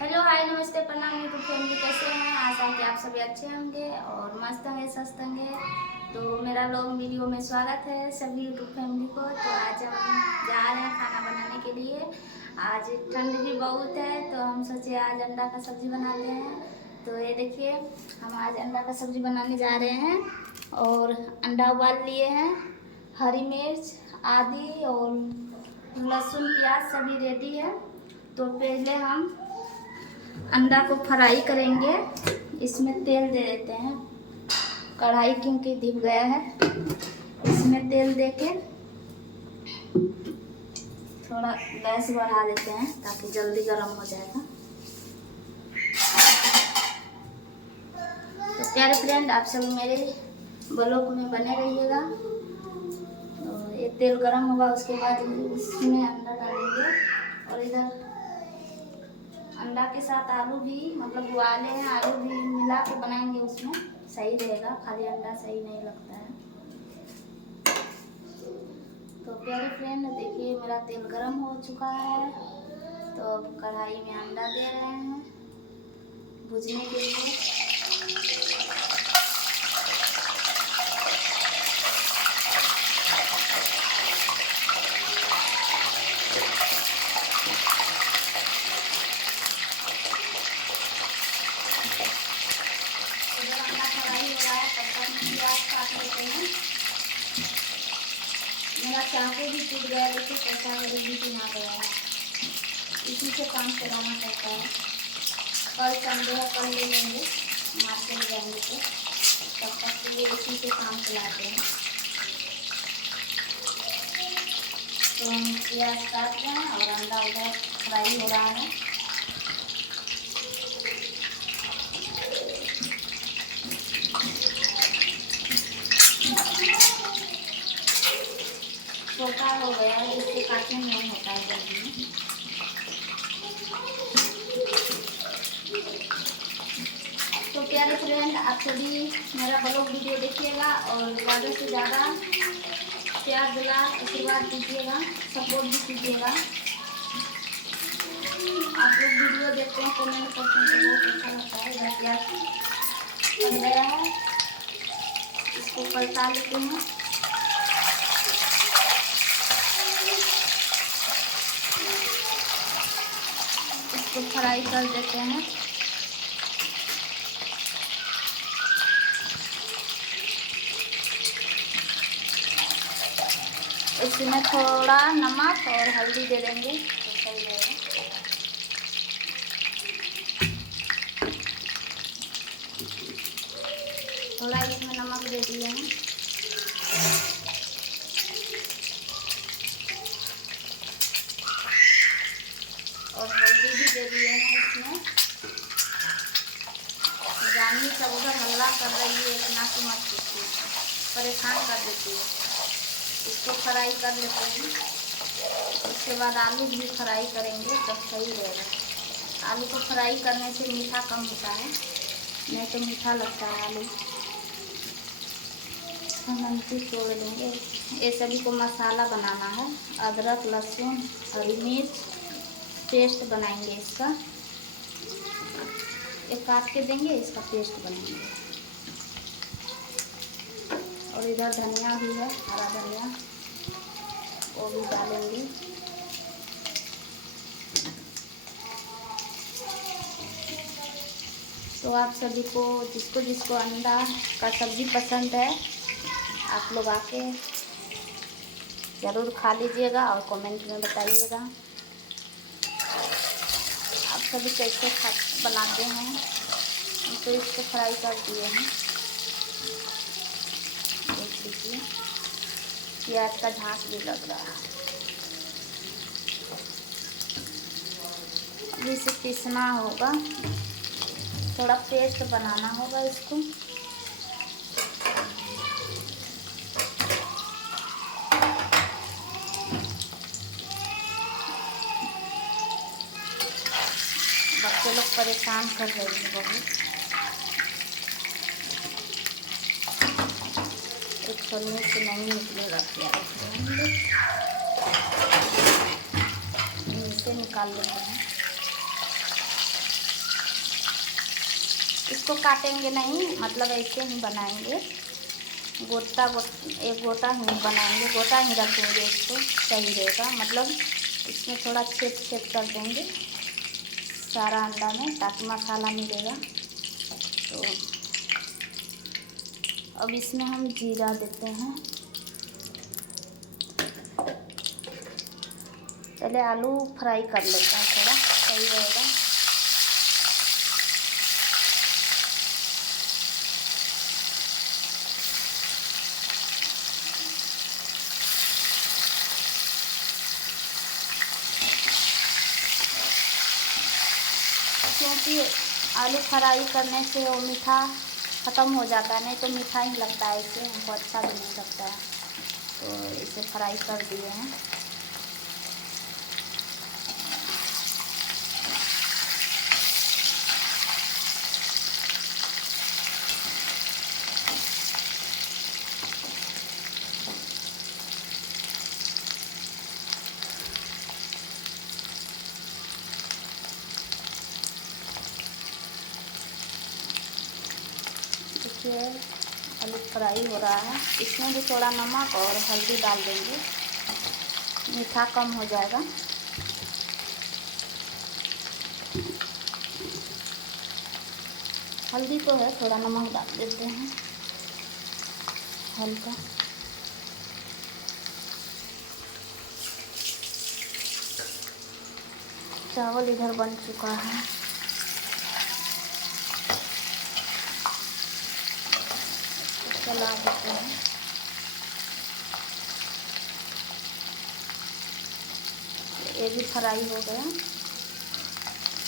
Hello hi नमस्ते प्रणाम YouTube family, कैसे हैं? आशा है कि आप सभी अच्छे होंगे और मस्त होंगे, स्वस्थ होंगे। तो मेरा लोग वीडियो में स्वागत है सभी यूट्यूब फैमिली को। तो आज हम जा रहे हैं खाना बनाने के लिए। आज ठंड भी बहुत है तो हम सोचे आज अंडा का सब्जी बनाते हैं। तो ये देखिए, हम आज अंडा का सब्जी बनाने जा रहे हैं और अंडा उबाल लिए हैं। हरी मिर्च आदि और लहसुन प्याज सभी रेडी है। तो पहले हम अंडा को फ्राई करेंगे। इसमें तेल दे देते हैं, कढ़ाई क्योंकि दिख गया है। इसमें तेल देके थोड़ा गैस बढ़ा देते हैं ताकि जल्दी गर्म हो जाएगा। तो प्यारे फ्रेंड, आप सब मेरे ब्लॉग में बने रहिएगा। तो ये तेल गर्म होगा, उसके बाद इसमें अंडा डालेंगे और इधर अंडा के साथ आलू भी मतलब उबाले हैं, आलू भी मिला के बनाएंगे, उसमें सही रहेगा। खाली अंडा सही नहीं लगता है। तो प्यारे फ्रेंड देखिए, मेरा तेल गरम हो चुका है। तो अब कढ़ाई में अंडा दे रहे हैं भुजने के लिए। मेरा चाकू भी टूट गया, लेकिन कैसा भी ना गया है। इसी से काम चलाना पड़ता है। कल संडे है, कल ले लेंगे, मार्केट जाएंगे तो तब तक के लिए इसी से काम चलाते हैं। तो हम प्याज काट रहे हैं और अंडा उधर फ्राई हो रहा है। छोटा हो गया है, इससे काटने नहीं होता है जल्दी में। तो प्यारे फ्रेंड, आप सभी मेरा ब्लॉग वीडियो देखिएगा और ज़्यादा से ज़्यादा प्यार दुलार आशीर्वाद दीजिएगा, सपोर्ट भी कीजिएगा। आप लोग वीडियो देखते हैं, कमेंट करते हैं, बहुत अच्छा लगता है। इधर प्याज बन गया है, इसको पलटा लेते हैं। इसको फ्राई कर देते हैं। इसमें थोड़ा नमक और हल्दी दे देंगे तो सही रहेगा। थोड़ा इसमें नमक दे दिए हैं और हल्दी भी दे दिए हैं इसमें। जानी सब उधर हल्ला कर रही है, इतना की मत पूछिए, परेशान कर देती है। इसको फ्राई कर लेते हैं, उसके बाद आलू भी फ्राई करेंगे तब सही रहेगा। आलू को फ्राई करने से मीठा कम होता है, नहीं तो मीठा लगता है आलू। हम तोड़ लेंगे। ये सभी को मसाला बनाना है। अदरक लहसुन हरी मिर्च पेस्ट बनाएंगे इसका। ये काट के देंगे, इसका पेस्ट बनाएंगे। और इधर धनिया भी है, हरा धनिया, वो भी डालेंगे। तो आप सभी को जिसको जिसको अंडा का सब्ज़ी पसंद है, आप लोग आके ज़रूर खा लीजिएगा और कमेंट में बताइएगा आप सभी कैसे बनाते हैं। हम तो इसको फ्राई कर दिए हैं, देख लीजिए। प्याज का झांस भी लग रहा है। अब इसे पीसना होगा, थोड़ा पेस्ट बनाना होगा इसको। बच्चे लोग परेशान कर रहे हैं बहुत। एक छोलने से नहीं निकलेगा प्याज, इसे निकाल लेते हैं। इसको काटेंगे नहीं, मतलब ऐसे ही बनाएंगे, एक गोटा ही बनाएंगे, गोटा ही रखेंगे इसको, सही रहेगा। मतलब इसमें थोड़ा छेद छेद कर देंगे सारा अंडा में, ताकि मसाला मिलेगा। तो अब इसमें हम जीरा देते हैं। पहले आलू फ्राई कर लेते हैं, थोड़ा सही रहेगा। क्योंकि आलू फ्राई करने से वो मीठा ख़त्म हो जाता है, नहीं तो मीठा ही लगता है, इससे हमको अच्छा भी नहीं लगता है। तो इसे फ्राई कर दिए हैं। देखिए आलू फ्राई हो रहा है, इसमें भी थोड़ा नमक और हल्दी डाल देंगे, मीठा कम हो जाएगा। हल्दी तो है, थोड़ा नमक डाल देते हैं हल्का। चावल इधर बन चुका है। चला देते हैं। ये भी फ्राई हो गया,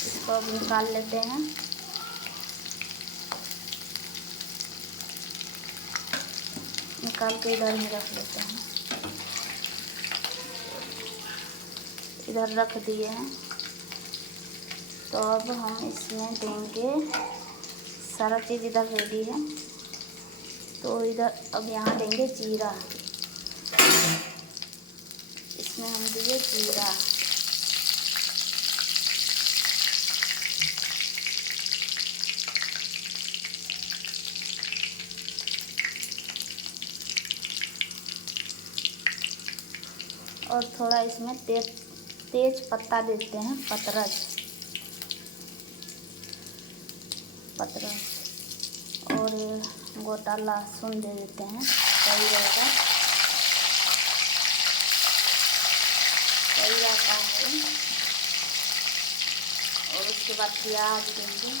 इसको अब निकाल लेते हैं। निकाल के इधर ही रख लेते हैं, इधर रख दिए हैं। तो अब हम इसमें देंगे, सारा चीज़ इधर रेडी है, तो इधर अब यहाँ देंगे जीरा। इसमें हम दिए जीरा, और थोड़ा इसमें तेज पत्ता देते हैं, पतरज और गोटा लहसुन दे देते हैं, सही रहेगा, सही रहता है। और उसके बाद प्याज देंगे,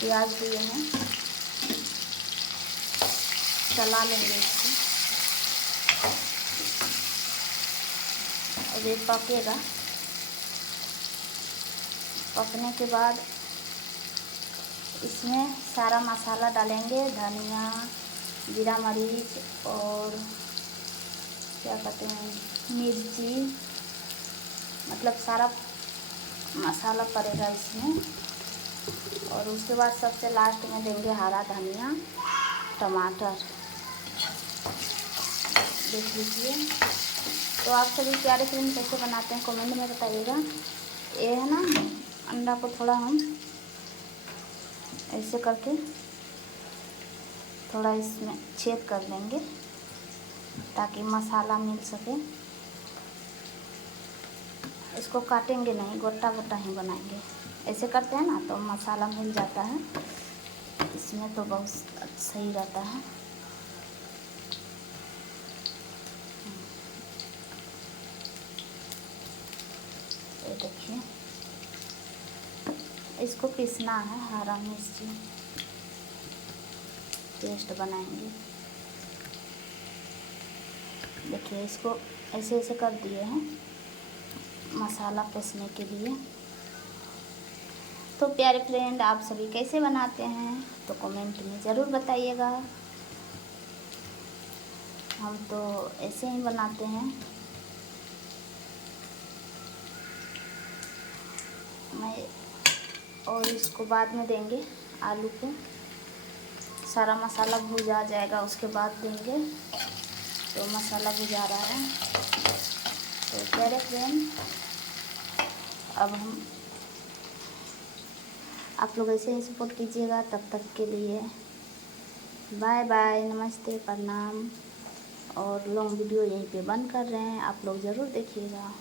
प्याज दिए हैं, चला लेंगे इसको। अब ये पकेगा, पकने के बाद इसमें सारा मसाला डालेंगे, धनिया, जीरा, मरीच और क्या कहते हैं मिर्ची, मतलब सारा मसाला पड़ेगा इसमें। और उसके बाद सबसे लास्ट में देंगे हरा धनिया, टमाटर। देख लीजिए। तो आप सभी प्यारे फ्रेंड कैसे बनाते हैं कमेंट में बताइएगा। ये है ना, अंडा को थोड़ा हम ऐसे करके थोड़ा इसमें छेद कर देंगे, ताकि मसाला मिल सके। इसको काटेंगे नहीं, गोटा गोटा ही बनाएंगे। ऐसे करते हैं ना तो मसाला मिल जाता है इसमें, तो बहुत सही रहता है। ये देखिए, इसको पीसना है, हरा मिर्ची पेस्ट बनाएंगे। देखिए इसको ऐसे ऐसे कर दिए हैं मसाला पीसने के लिए। तो प्यारे फ्रेंड आप सभी कैसे बनाते हैं तो कमेंट में ज़रूर बताइएगा। हम तो ऐसे ही बनाते हैं। मैं और इसको बाद में देंगे आलू को। सारा मसाला भून आ जाएगा उसके बाद देंगे। तो मसाला भुजा रहा है। तो प्यारे फ्रेंड, अब हम आप लोग ऐसे ही सपोर्ट कीजिएगा। तब तक के लिए बाय बाय, नमस्ते, प्रणाम। और लॉन्ग वीडियो यहीं पे बंद कर रहे हैं, आप लोग ज़रूर देखिएगा।